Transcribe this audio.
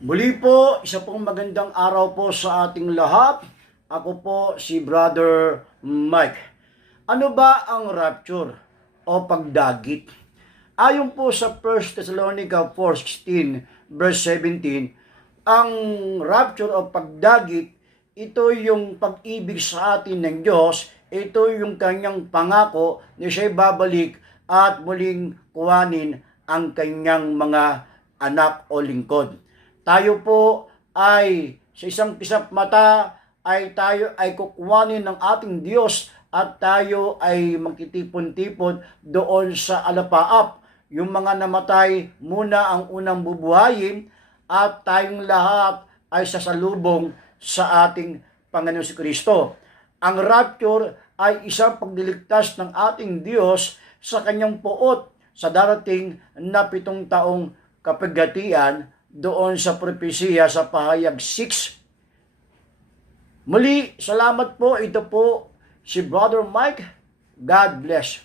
Muli po, isa pong magandang araw po sa ating lahat. Ako po si Brother Mike. Ano ba ang rapture o pagdagit? Ayon po sa 1 Thessalonica 4:16 verse 17, ang rapture o pagdagit, ito yung pag-ibig sa atin ng Diyos, ito yung kanyang pangako na siya'y babalik at muling kuhanin ang kanyang mga anak o lingkod. Tayo po ay sa isang pisap mata ay tayo ay kukuhanin ng ating Diyos at tayo ay magtitipon-tipon doon sa alapaap. Yung mga namatay muna ang unang bubuhayin at tayong lahat ay sasalubong sa ating Panginoon si Kristo. Ang rapture ay isang pagdiligtas ng ating Diyos sa kanyang puot sa darating na 7 taong kapigatian doon sa propesiya sa pahayag 6. Muli, salamat po. Ito po si Brother Mike. God bless.